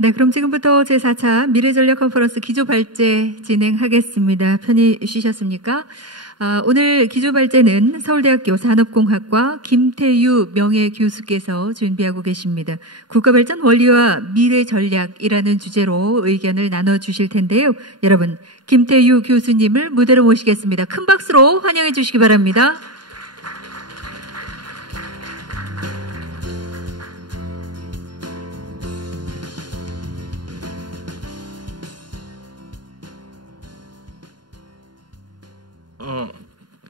네, 그럼 지금부터 제4차 미래전략 컨퍼런스 기조발제 진행하겠습니다. 편히 쉬셨습니까? 오늘 기조발제는 서울대학교 산업공학과 김태유 명예교수께서 준비하고 계십니다. 국가발전 원리와 미래전략이라는 주제로 의견을 나눠주실 텐데요. 여러분, 김태유 교수님을 무대로 모시겠습니다. 큰 박수로 환영해 주시기 바랍니다.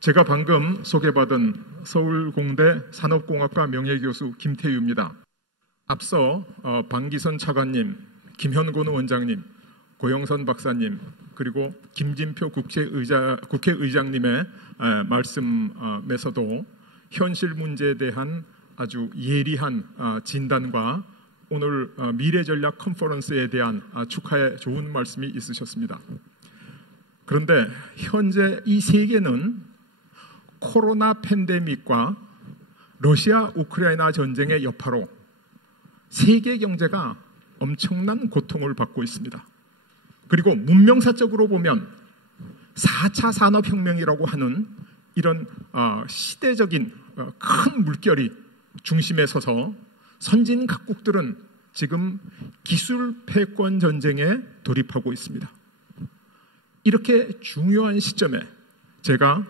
제가 방금 소개받은 서울공대 산업공학과 명예교수 김태유입니다. 앞서 방기선 차관님, 김현곤 원장님, 고영선 박사님, 그리고 김진표 국회의장님의 말씀에서도 현실 문제에 대한 아주 예리한 진단과 오늘 미래전략 컨퍼런스에 대한 축하의 좋은 말씀이 있으셨습니다. 그런데 현재 이 세계는 코로나 팬데믹과 러시아 우크라이나 전쟁의 여파로 세계 경제가 엄청난 고통을 받고 있습니다. 그리고 문명사적으로 보면 4차 산업혁명이라고 하는 이런 시대적인 큰 물결이 중심에 서서 선진 각국들은 지금 기술 패권 전쟁에 돌입하고 있습니다. 이렇게 중요한 시점에 제가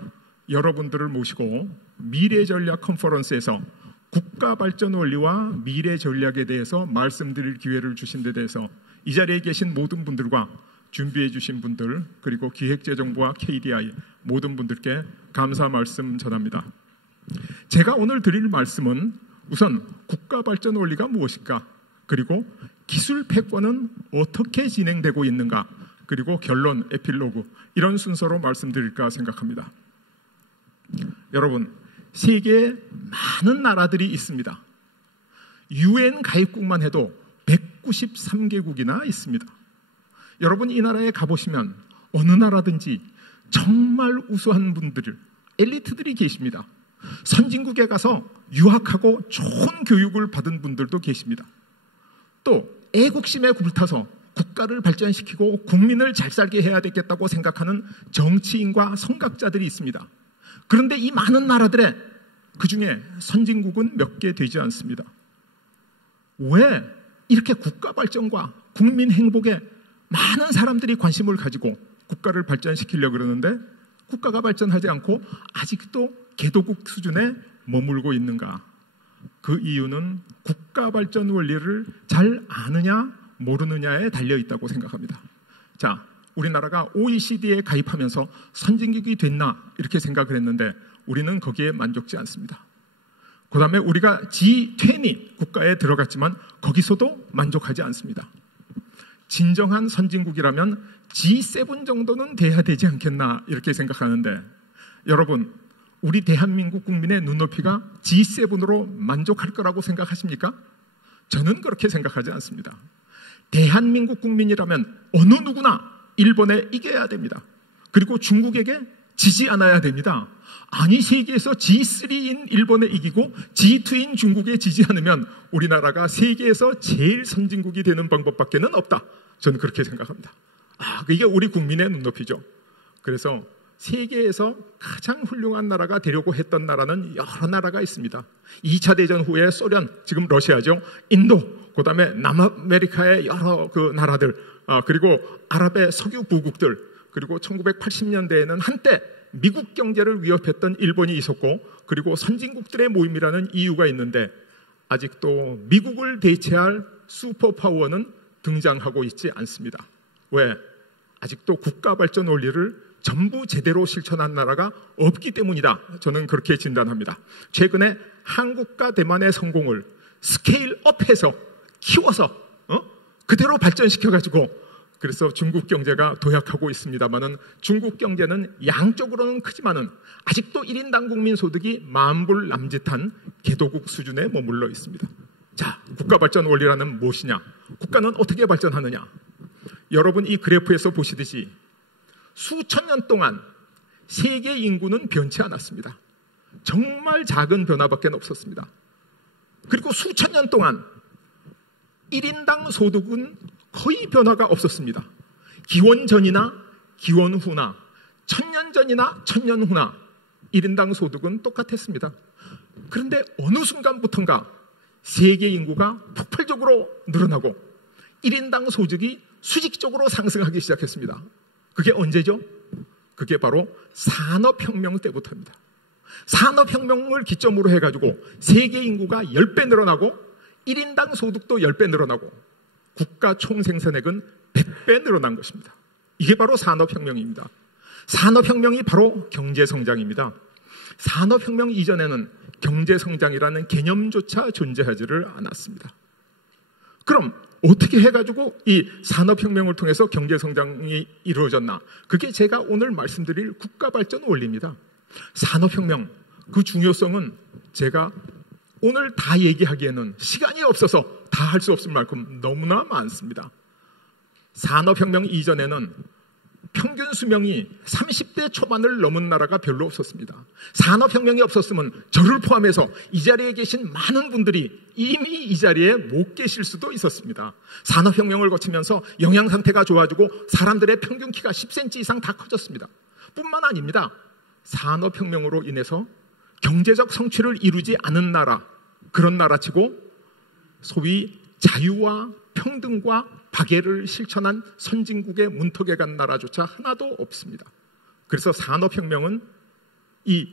여러분들을 모시고 미래전략 컨퍼런스에서 국가발전 원리와 미래전략에 대해서 말씀드릴 기회를 주신 데 대해서 이 자리에 계신 모든 분들과 준비해 주신 분들, 그리고 기획재정부와 KDI 모든 분들께 감사 말씀 전합니다. 제가 오늘 드릴 말씀은 우선 국가발전 원리가 무엇인가, 그리고 기술 패권은 어떻게 진행되고 있는가, 그리고 결론, 에필로그, 이런 순서로 말씀드릴까 생각합니다. 여러분, 세계에 많은 나라들이 있습니다. UN 가입국만 해도 193개국이나 있습니다. 여러분, 이 나라에 가보시면 어느 나라든지 정말 우수한 분들, 엘리트들이 계십니다. 선진국에 가서 유학하고 좋은 교육을 받은 분들도 계십니다. 또 애국심에 불타서 국가를 발전시키고 국민을 잘 살게 해야 되겠다고 생각하는 정치인과 성각자들이 있습니다. 그런데 이 많은 나라들의 그중에 선진국은 몇 개 되지 않습니다. 왜 이렇게 국가 발전과 국민 행복에 많은 사람들이 관심을 가지고 국가를 발전시키려고 그러는데 국가가 발전하지 않고 아직도 개도국 수준에 머물고 있는가? 그 이유는 국가 발전 원리를 잘 아느냐 모르느냐에 달려있다고 생각합니다. 자, 우리나라가 OECD에 가입하면서 선진국이 됐나 이렇게 생각을 했는데 우리는 거기에 만족지 않습니다. 그 다음에 우리가 G20 국가에 들어갔지만 거기서도 만족하지 않습니다. 진정한 선진국이라면 G7 정도는 돼야 되지 않겠나 이렇게 생각하는데, 여러분, 우리 대한민국 국민의 눈높이가 G7으로 만족할 거라고 생각하십니까? 저는 그렇게 생각하지 않습니다. 대한민국 국민이라면 어느 누구나 일본에 이겨야 됩니다. 그리고 중국에게 지지 않아야 됩니다. 아니, 세계에서 G3인 일본에 이기고 G2인 중국에 지지 않으면 우리나라가 세계에서 제일 선진국이 되는 방법밖에는 없다. 저는 그렇게 생각합니다. 그게 우리 국민의 눈높이죠. 그래서 세계에서 가장 훌륭한 나라가 되려고 했던 나라는 여러 나라가 있습니다. 2차 대전 후에 소련, 지금 러시아죠. 인도, 그 다음에 남아메리카의 여러 그 나라들, 그리고 아랍의 석유 부국들, 그리고 1980년대에는 한때 미국 경제를 위협했던 일본이 있었고, 그리고 선진국들의 모임이라는 이유가 있는데 아직도 미국을 대체할 슈퍼파워는 등장하고 있지 않습니다. 왜? 아직도 국가 발전 원리를 전부 제대로 실천한 나라가 없기 때문이다. 저는 그렇게 진단합니다. 최근에 한국과 대만의 성공을 스케일업해서 키워서 그대로 발전시켜가지고, 그래서 중국 경제가 도약하고 있습니다만은 중국 경제는 양쪽으로는 크지만은 아직도 1인당 국민 소득이 10,000불 남짓한 개도국 수준에 머물러 있습니다. 자, 국가 발전 원리라는 무엇이냐? 국가는 어떻게 발전하느냐? 여러분, 이 그래프에서 보시듯이 수천 년 동안 세계 인구는 변치 않았습니다. 정말 작은 변화밖에 없었습니다. 그리고 수천 년 동안 1인당 소득은 거의 변화가 없었습니다. 기원 전이나 기원 후나 천년 전이나 천년 후나 1인당 소득은 똑같았습니다. 그런데 어느 순간부터인가 세계 인구가 폭발적으로 늘어나고 1인당 소득이 수직적으로 상승하기 시작했습니다. 그게 언제죠? 그게 바로 산업혁명 때부터입니다. 산업혁명을 기점으로 해가지고 세계 인구가 10배 늘어나고 1인당 소득도 10배 늘어나고 국가 총생산액은 100배 늘어난 것입니다. 이게 바로 산업혁명입니다. 산업혁명이 바로 경제성장입니다. 산업혁명 이전에는 경제성장이라는 개념조차 존재하지를 않았습니다. 그럼 어떻게 해가지고 이 산업혁명을 통해서 경제성장이 이루어졌나? 그게 제가 오늘 말씀드릴 국가발전 원리입니다. 산업혁명, 그 중요성은 제가 오늘 다 얘기하기에는 시간이 없어서 다 할 수 없을 만큼 너무나 많습니다. 산업혁명 이전에는 평균 수명이 30대 초반을 넘은 나라가 별로 없었습니다. 산업혁명이 없었으면 저를 포함해서 이 자리에 계신 많은 분들이 이미 이 자리에 못 계실 수도 있었습니다. 산업혁명을 거치면서 영양 상태가 좋아지고 사람들의 평균 키가 10cm 이상 다 커졌습니다. 뿐만 아닙니다. 산업혁명으로 인해서 경제적 성취를 이루지 않은 나라, 그런 나라치고 소위 자유와 평등과 박애를 실천한 선진국의 문턱에 간 나라조차 하나도 없습니다. 그래서 산업혁명은 이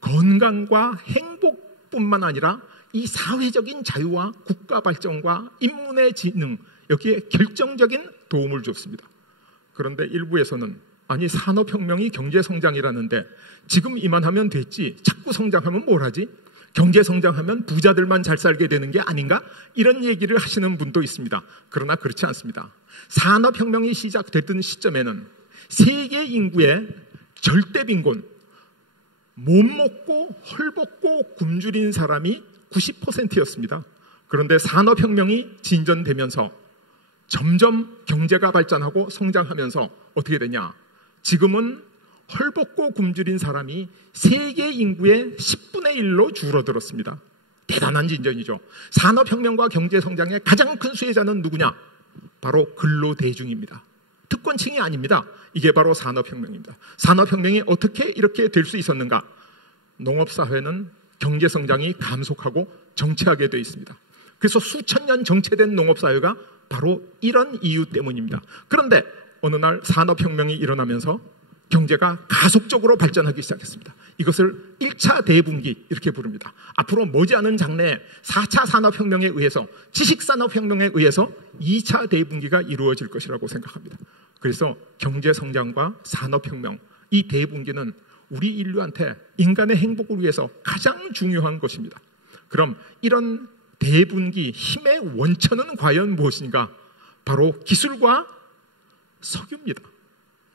건강과 행복뿐만 아니라 이 사회적인 자유와 국가 발전과 인문의 진흥, 여기에 결정적인 도움을 줬습니다. 그런데 일부에서는 아니 산업혁명이 경제성장이라는데 지금 이만하면 됐지 자꾸 성장하면 뭘 하지? 경제성장하면 부자들만 잘 살게 되는 게 아닌가? 이런 얘기를 하시는 분도 있습니다. 그러나 그렇지 않습니다. 산업혁명이 시작됐던 시점에는 세계 인구의 절대빈곤, 못 먹고 헐벗고 굶주린 사람이 90%였습니다. 그런데 산업혁명이 진전되면서 점점 경제가 발전하고 성장하면서 어떻게 되냐? 지금은 헐벗고 굶주린 사람이 세계 인구의 10분의 1로 줄어들었습니다. 대단한 진전이죠. 산업혁명과 경제성장의 가장 큰 수혜자는 누구냐? 바로 근로대중입니다. 특권층이 아닙니다. 이게 바로 산업혁명입니다. 산업혁명이 어떻게 이렇게 될 수 있었는가? 농업사회는 경제성장이 감속하고 정체하게 되어 있습니다. 그래서 수천 년 정체된 농업사회가 바로 이런 이유 때문입니다. 그런데 어느 날 산업혁명이 일어나면서 경제가 가속적으로 발전하기 시작했습니다. 이것을 1차 대분기 이렇게 부릅니다. 앞으로 머지않은 장래에 4차 산업혁명에 의해서 지식산업혁명에 의해서 2차 대분기가 이루어질 것이라고 생각합니다. 그래서 경제성장과 산업혁명, 이 대분기는 우리 인류한테 인간의 행복을 위해서 가장 중요한 것입니다. 그럼 이런 대분기 힘의 원천은 과연 무엇인가? 바로 기술과 석유입니다.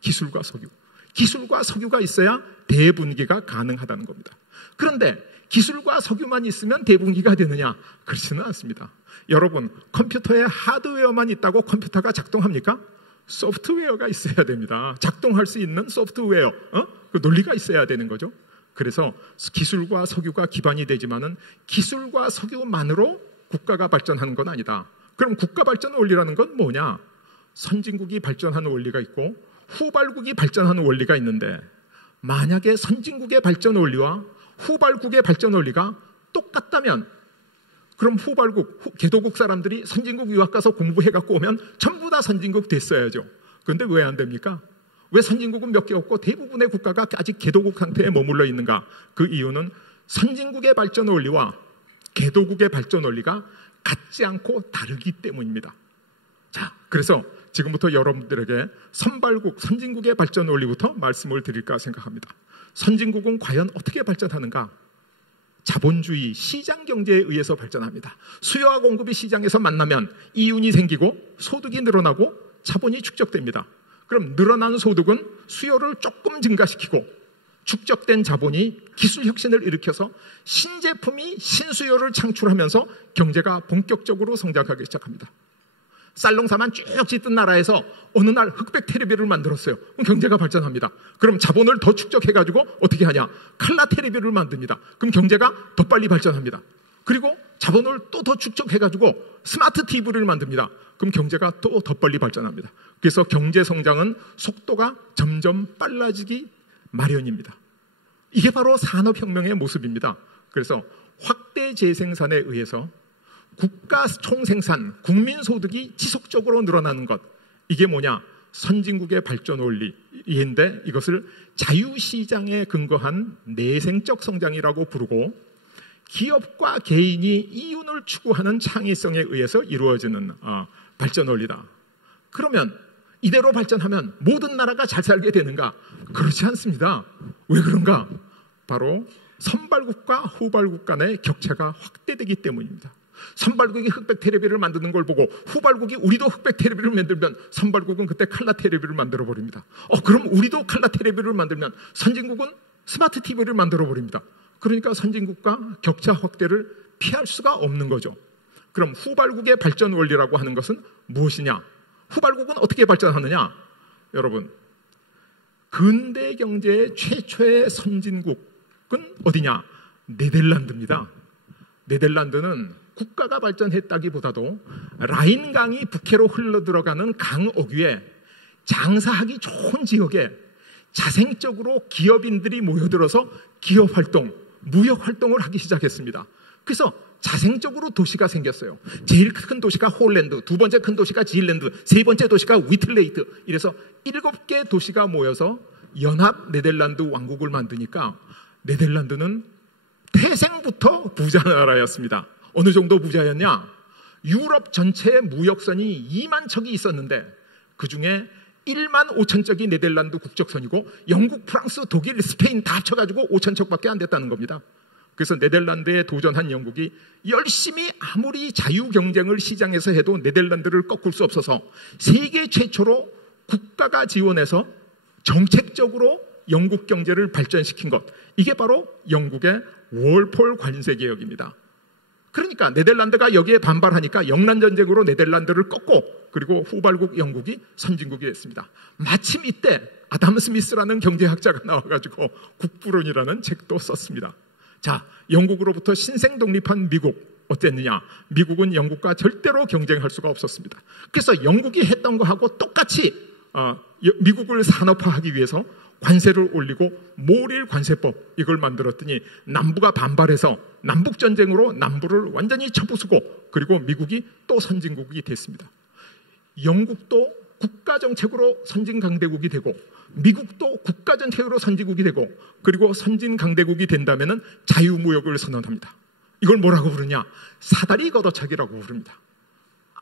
기술과 석유. 기술과 석유가 있어야 대분기가 가능하다는 겁니다. 그런데 기술과 석유만 있으면 대분기가 되느냐? 그렇지는 않습니다. 여러분, 컴퓨터에 하드웨어만 있다고 컴퓨터가 작동합니까? 소프트웨어가 있어야 됩니다. 작동할 수 있는 소프트웨어, 그 논리가 있어야 되는 거죠. 그래서 기술과 석유가 기반이 되지만은 기술과 석유만으로 국가가 발전하는 건 아니다. 그럼 국가 발전 원리라는 건 뭐냐? 선진국이 발전하는 원리가 있고 후발국이 발전하는 원리가 있는데, 만약에 선진국의 발전 원리와 후발국의 발전 원리가 똑같다면 그럼 후발국, 개도국 사람들이 선진국 유학 가서 공부해갖고 오면 전부 다 선진국 됐어야죠. 그런데 왜 안 됩니까? 왜 선진국은 몇 개 없고 대부분의 국가가 아직 개도국 상태에 머물러 있는가? 그 이유는 선진국의 발전 원리와 개도국의 발전 원리가 같지 않고 다르기 때문입니다. 자, 그래서 지금부터 여러분들에게 선발국, 선진국의 발전 원리부터 말씀을 드릴까 생각합니다. 선진국은 과연 어떻게 발전하는가? 자본주의, 시장 경제에 의해서 발전합니다. 수요와 공급이 시장에서 만나면 이윤이 생기고 소득이 늘어나고 자본이 축적됩니다. 그럼 늘어난 소득은 수요를 조금 증가시키고 축적된 자본이 기술 혁신을 일으켜서 신제품이 신수요를 창출하면서 경제가 본격적으로 성장하기 시작합니다. 쌀농사만 쭉 짓던 나라에서 어느 날 흑백 테레비를 만들었어요. 그럼 경제가 발전합니다. 그럼 자본을 더 축적해가지고 어떻게 하냐? 칼라 테레비를 만듭니다. 그럼 경제가 더 빨리 발전합니다. 그리고 자본을 또 더 축적해가지고 스마트 TV를 만듭니다. 그럼 경제가 또 더 빨리 발전합니다. 그래서 경제 성장은 속도가 점점 빨라지기 마련입니다. 이게 바로 산업혁명의 모습입니다. 그래서 확대 재생산에 의해서 국가 총생산, 국민소득이 지속적으로 늘어나는 것, 이게 뭐냐? 선진국의 발전 원리인데 이것을 자유시장에 근거한 내생적 성장이라고 부르고, 기업과 개인이 이윤을 추구하는 창의성에 의해서 이루어지는 발전 원리다. 그러면 이대로 발전하면 모든 나라가 잘 살게 되는가? 그렇지 않습니다. 왜 그런가? 바로 선발국과 후발국 간의 격차가 확대되기 때문입니다. 선발국이 흑백 텔레비를 만드는 걸 보고 후발국이 우리도 흑백 텔레비를 만들면 선발국은 그때 칼라 텔레비를 만들어 버립니다. 그럼 우리도 칼라 텔레비를 만들면 선진국은 스마트 TV를 만들어 버립니다. 그러니까 선진국과 격차 확대를 피할 수가 없는 거죠. 그럼 후발국의 발전 원리라고 하는 것은 무엇이냐? 후발국은 어떻게 발전하느냐? 여러분, 근대 경제의 최초의 선진국은 어디냐? 네덜란드입니다. 네덜란드는 국가가 발전했다기보다도 라인강이 북해로 흘러들어가는 강 어귀에 장사하기 좋은 지역에 자생적으로 기업인들이 모여들어서 기업활동, 무역활동을 하기 시작했습니다. 그래서 자생적으로 도시가 생겼어요. 제일 큰 도시가 홀랜드, 두 번째 큰 도시가 지일랜드, 세 번째 도시가 위틀레이트. 이래서 7개 도시가 모여서 연합 네덜란드 왕국을 만드니까 네덜란드는 태생부터 부자 나라였습니다. 어느 정도 부자였냐? 유럽 전체의 무역선이 2만 척이 있었는데 그 중에 1만 5천 척이 네덜란드 국적선이고 영국, 프랑스, 독일, 스페인 다 합쳐가지고 5천 척밖에 안 됐다는 겁니다. 그래서 네덜란드에 도전한 영국이 열심히 아무리 자유경쟁을 시장에서 해도 네덜란드를 꺾을 수 없어서 세계 최초로 국가가 지원해서 정책적으로 영국 경제를 발전시킨 것, 이게 바로 영국의 월폴 관세개혁입니다. 그러니까 네덜란드가 여기에 반발하니까 영란전쟁으로 네덜란드를 꺾고 그리고 후발국 영국이 선진국이 됐습니다. 마침 이때 아담 스미스라는 경제학자가 나와가지고 국부론이라는 책도 썼습니다. 자, 영국으로부터 신생 독립한 미국 어땠느냐? 미국은 영국과 절대로 경쟁할 수가 없었습니다. 그래서 영국이 했던 거하고 똑같이 미국을 산업화하기 위해서 관세를 올리고 모릴 관세법, 이걸 만들었더니 남부가 반발해서 남북전쟁으로 남부를 완전히 쳐부수고 그리고 미국이 또 선진국이 됐습니다. 영국도 국가정책으로 선진강대국이 되고 미국도 국가정책으로 선진국이 되고 그리고 선진강대국이 된다면 자유무역을 선언합니다. 이걸 뭐라고 부르냐? 사다리 걷어차기라고 부릅니다.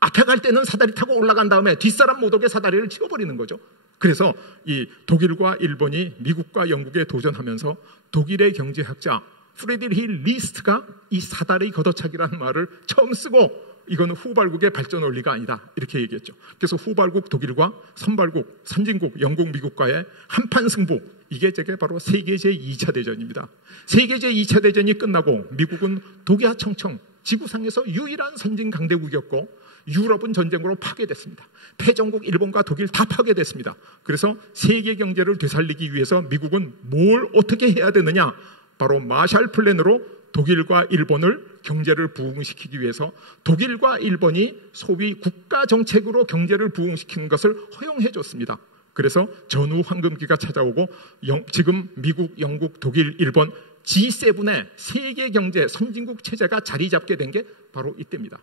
앞에 갈 때는 사다리 타고 올라간 다음에 뒷사람 못 오게 사다리를 치워버리는 거죠. 그래서 이 독일과 일본이 미국과 영국에 도전하면서 독일의 경제학자 프레드리히 리스트가 이 사다리 걷어차기라는 말을 처음 쓰고 이거는 후발국의 발전 원리가 아니다 이렇게 얘기했죠. 그래서 후발국 독일과 선발국 선진국 영국 미국과의 한판 승부, 이게 저게 바로 세계 제2차 대전입니다. 세계 제2차 대전이 끝나고 미국은 독야청청 지구상에서 유일한 선진 강대국이었고 유럽은 전쟁으로 파괴됐습니다. 패전국 일본과 독일 다 파괴됐습니다. 그래서 세계 경제를 되살리기 위해서 미국은 뭘 어떻게 해야 되느냐? 바로 마샬 플랜으로 독일과 일본을 경제를 부흥시키기 위해서 독일과 일본이 소위 국가 정책으로 경제를 부흥시키는 것을 허용해 줬습니다. 그래서 전후 황금기가 찾아오고 지금 미국, 영국, 독일, 일본 G7의 세계 경제 선진국 체제가 자리 잡게 된 게 바로 이때입니다.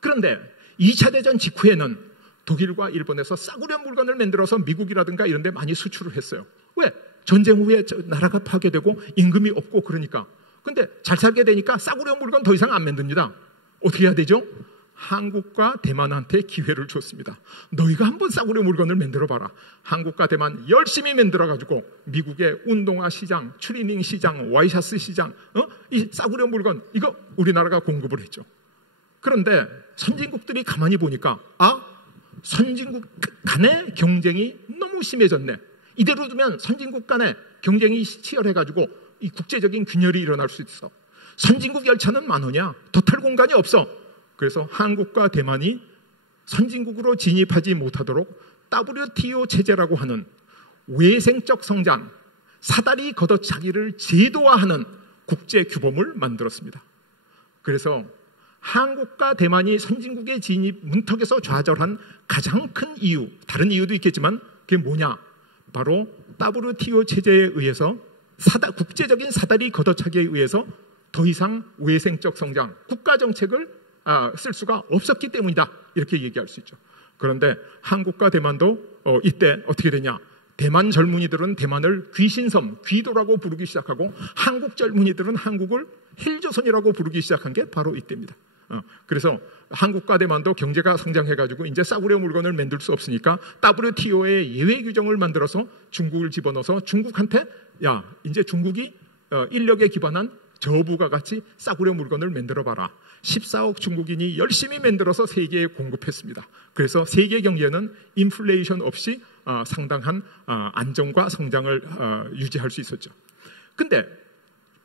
그런데 2차 대전 직후에는 독일과 일본에서 싸구려 물건을 만들어서 미국이라든가 이런 데 많이 수출을 했어요. 왜? 전쟁 후에 나라가 파괴되고 임금이 없고 그러니까. 근데 잘 살게 되니까 싸구려 물건 더 이상 안 만듭니다. 어떻게 해야 되죠? 한국과 대만한테 기회를 줬습니다. 너희가 한번 싸구려 물건을 만들어봐라. 한국과 대만 열심히 만들어가지고 미국의 운동화 시장, 추리닝 시장, 와이셔츠 시장, 이 싸구려 물건 이거 우리나라가 공급을 했죠. 그런데 선진국들이 가만히 보니까 선진국 간의 경쟁이 너무 심해졌네. 이대로 두면 선진국 간의 경쟁이 치열해가지고 이 국제적인 균열이 일어날 수 있어. 선진국 열차는 많으냐? 더 탈 공간이 없어. 그래서 한국과 대만이 선진국으로 진입하지 못하도록 WTO 체제라고 하는 외생적 성장, 사다리 걷어차기를 제도화하는 국제 규범을 만들었습니다. 그래서 한국과 대만이 선진국의 진입 문턱에서 좌절한 가장 큰 이유, 다른 이유도 있겠지만 그게 뭐냐? 바로 WTO 체제에 의해서 국제적인 사다리 걷어차기에 의해서 더 이상 외생적 성장, 국가 정책을 쓸 수가 없었기 때문이다. 이렇게 얘기할 수 있죠. 그런데 한국과 대만도 이때 어떻게 되냐? 대만 젊은이들은 대만을 귀신섬, 귀도라고 부르기 시작하고 한국 젊은이들은 한국을 헬조선이라고 부르기 시작한 게 바로 이때입니다. 그래서 한국과 대만도 경제가 성장해가지고 이제 싸구려 물건을 만들 수 없으니까 WTO의 예외 규정을 만들어서 중국을 집어넣어서 중국한테 야, 이제 중국이 인력에 기반한 저부가 같이 싸구려 물건을 만들어봐라. 14억 중국인이 열심히 만들어서 세계에 공급했습니다. 그래서 세계 경제는 인플레이션 없이 상당한 안정과 성장을 유지할 수 있었죠. 근데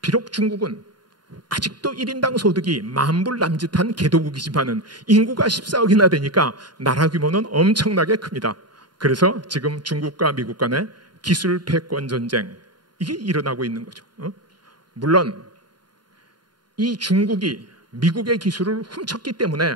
비록 중국은 아직도 1인당 소득이 만불 남짓한 개도국이지만은 인구가 14억이나 되니까 나라 규모는 엄청나게 큽니다. 그래서 지금 중국과 미국 간의 기술 패권 전쟁 이게 일어나고 있는 거죠. 물론 이 중국이 미국의 기술을 훔쳤기 때문에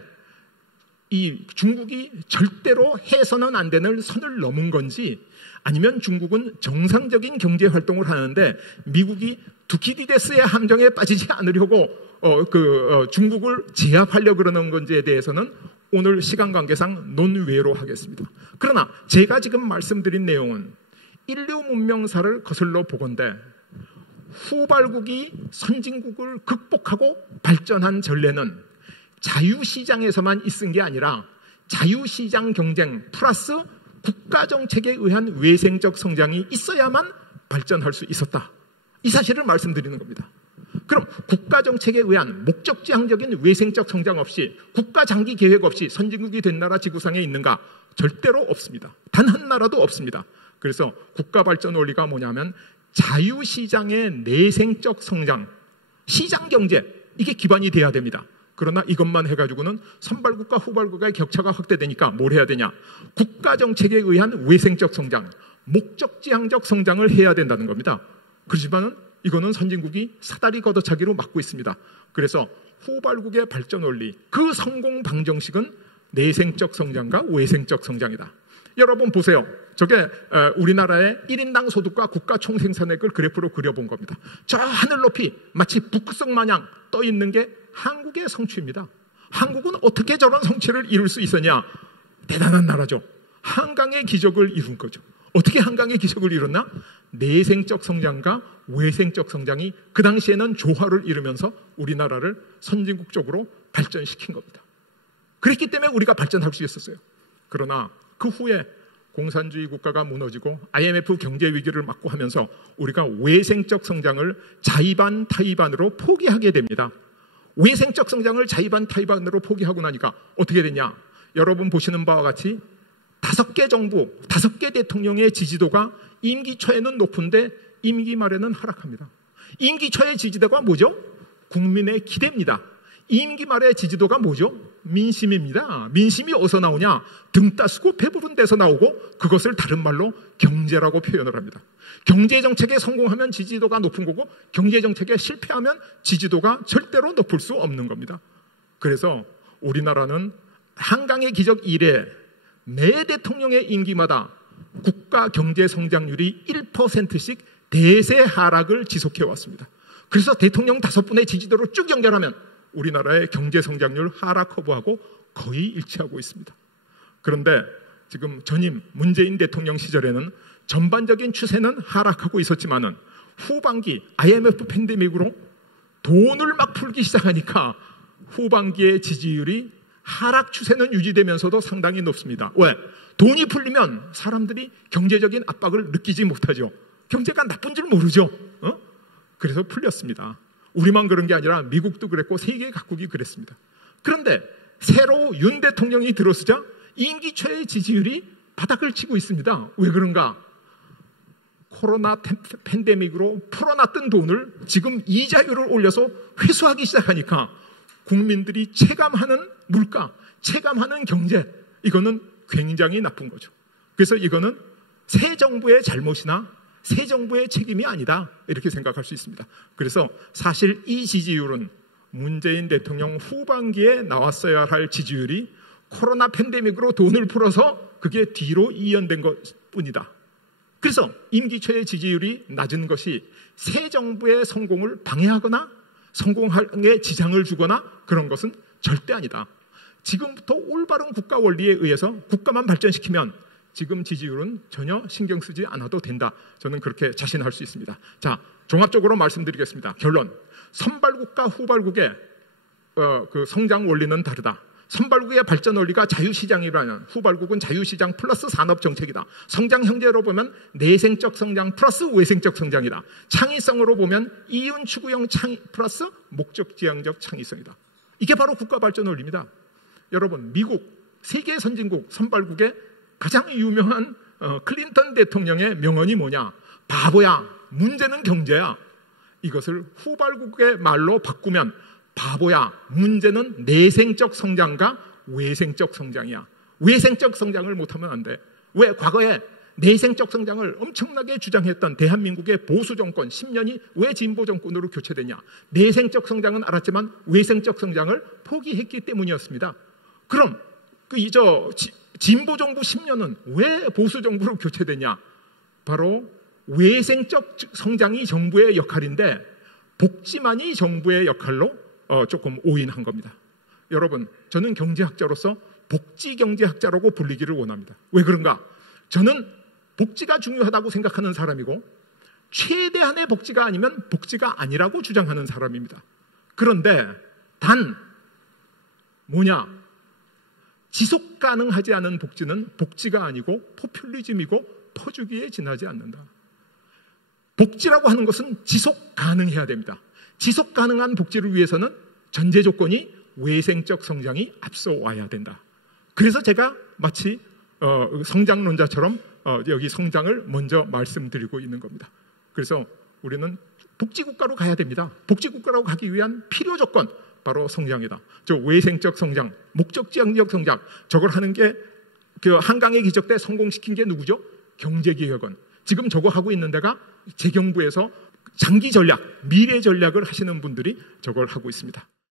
이 중국이 절대로 해서는 안 되는 선을 넘은 건지 아니면 중국은 정상적인 경제 활동을 하는데 미국이 두키디데스의 함정에 빠지지 않으려고 중국을 제압하려고 그러는 건지에 대해서는 오늘 시간 관계상 논외로 하겠습니다. 그러나 제가 지금 말씀드린 내용은 인류 문명사를 거슬러 보건대 후발국이 선진국을 극복하고 발전한 전례는 자유시장에서만 있은 게 아니라 자유시장 경쟁 플러스 국가정책에 의한 외생적 성장이 있어야만 발전할 수 있었다. 이 사실을 말씀드리는 겁니다. 그럼 국가정책에 의한 목적지향적인 외생적 성장 없이 국가장기 계획 없이 선진국이 된 나라 지구상에 있는가? 절대로 없습니다. 단 한 나라도 없습니다. 그래서 국가발전 원리가 뭐냐면 자유시장의 내생적 성장, 시장경제 이게 기반이 돼야 됩니다. 그러나 이것만 해가지고는 선발국과 후발국의 격차가 확대되니까 뭘 해야 되냐? 국가정책에 의한 외생적 성장, 목적지향적 성장을 해야 된다는 겁니다. 그렇지만은 이거는 선진국이 사다리 걷어차기로 막고 있습니다. 그래서 후발국의 발전 원리, 그 성공 방정식은 내생적 성장과 외생적 성장이다. 여러분 보세요. 저게 우리나라의 1인당 소득과 국가 총생산액을 그래프로 그려본 겁니다. 저 하늘 높이 마치 북극성 마냥 떠 있는 게 한국의 성취입니다. 한국은 어떻게 저런 성취를 이룰 수 있었냐? 대단한 나라죠. 한강의 기적을 이룬 거죠. 어떻게 한강의 기적을 이뤘나? 내생적 성장과 외생적 성장이 그 당시에는 조화를 이루면서 우리나라를 선진국 쪽으로 발전시킨 겁니다. 그랬기 때문에 우리가 발전할 수 있었어요. 그러나 그 후에 공산주의 국가가 무너지고 IMF 경제 위기를 맞고 하면서 우리가 외생적 성장을 자의반 타의반으로 포기하게 됩니다. 외생적 성장을 자의반 타의반으로 포기하고 나니까 어떻게 되냐? 여러분 보시는 바와 같이 5개 정부, 5개 대통령의 지지도가 임기 초에는 높은데 임기 말에는 하락합니다. 임기 초의 지지도가 뭐죠? 국민의 기대입니다. 임기 말의 지지도가 뭐죠? 민심입니다. 민심이 어디서 나오냐? 등 따스고 배부른 데서 나오고 그것을 다른 말로 경제라고 표현을 합니다. 경제정책에 성공하면 지지도가 높은 거고 경제정책에 실패하면 지지도가 절대로 높을 수 없는 겁니다. 그래서 우리나라는 한강의 기적 이래 매 대통령의 임기마다 국가 경제 성장률이 1%씩 대세 하락을 지속해 왔습니다. 그래서 대통령 5분의 지지도로 쭉 연결하면 우리나라의 경제 성장률 하락 커브하고 거의 일치하고 있습니다. 그런데 지금 전임 문재인 대통령 시절에는 전반적인 추세는 하락하고 있었지만은 후반기 IMF 팬데믹으로 돈을 막 풀기 시작하니까 후반기의 지지율이 하락 추세는 유지되면서도 상당히 높습니다. 왜? 돈이 풀리면 사람들이 경제적인 압박을 느끼지 못하죠. 경제가 나쁜 줄 모르죠. 그래서 풀렸습니다. 우리만 그런 게 아니라 미국도 그랬고 세계 각국이 그랬습니다. 그런데 새로 윤 대통령이 들어서자 임기 초의 지지율이 바닥을 치고 있습니다. 왜 그런가? 코로나 팬데믹으로 풀어놨던 돈을 지금 이자율을 올려서 회수하기 시작하니까 국민들이 체감하는 물가, 체감하는 경제, 이거는 굉장히 나쁜 거죠. 그래서 이거는 새 정부의 잘못이나 새 정부의 책임이 아니다, 이렇게 생각할 수 있습니다. 그래서 사실 이 지지율은 문재인 대통령 후반기에 나왔어야 할 지지율이 코로나 팬데믹으로 돈을 풀어서 그게 뒤로 이연된 것뿐이다. 그래서 임기 초의 지지율이 낮은 것이 새 정부의 성공을 방해하거나 성공에 지장을 주거나 그런 것은 절대 아니다. 지금부터 올바른 국가 원리에 의해서 국가만 발전시키면 지금 지지율은 전혀 신경 쓰지 않아도 된다. 저는 그렇게 자신할 수 있습니다. 자, 종합적으로 말씀드리겠습니다. 결론. 선발국과 후발국의 그 성장 원리는 다르다. 선발국의 발전 원리가 자유시장이라면 후발국은 자유시장 플러스 산업정책이다. 성장 형제로 보면 내생적 성장 플러스 외생적 성장이다. 창의성으로 보면 이윤 추구형 창의 플러스 목적지향적 창의성이다. 이게 바로 국가 발전 원리입니다. 여러분, 미국 세계 선진국 선발국의 가장 유명한 클린턴 대통령의 명언이 뭐냐? 바보야, 문제는 경제야. 이것을 후발국의 말로 바꾸면 바보야, 문제는 내생적 성장과 외생적 성장이야. 외생적 성장을 못하면 안 돼. 왜? 과거에 내생적 성장을 엄청나게 주장했던 대한민국의 보수 정권 10년이 왜 진보 정권으로 교체되냐? 내생적 성장은 알았지만 외생적 성장을 포기했기 때문이었습니다. 그럼 진보 정부 10년은 왜 보수 정부로 교체되냐? 바로 외생적 성장이 정부의 역할인데 복지만이 정부의 역할로 조금 오인한 겁니다. 여러분, 저는 경제학자로서 복지경제학자라고 불리기를 원합니다. 왜 그런가? 저는 복지가 중요하다고 생각하는 사람이고 최대한의 복지가 아니면 복지가 아니라고 주장하는 사람입니다. 그런데 단 뭐냐? 지속 가능하지 않은 복지는 복지가 아니고 포퓰리즘이고 퍼주기에 지나지 않는다. 복지라고 하는 것은 지속 가능해야 됩니다. 지속 가능한 복지를 위해서는 전제 조건이 외생적 성장이 앞서 와야 된다. 그래서 제가 마치 성장론자처럼 여기 성장을 먼저 말씀드리고 있는 겁니다. 그래서 우리는 복지국가로 가야 됩니다. 복지국가로 가기 위한 필요 조건, 바로 성장이다. 저 외생적 성장, 목적지향적 성장, 저걸 하는 게 그 한강의 기적 때 성공시킨 게 누구죠? 경제기획원. 지금 저거 하고 있는 데가 재경부에서 장기 전략, 미래 전략을 하시는 분들이 저걸 하고 있습니다.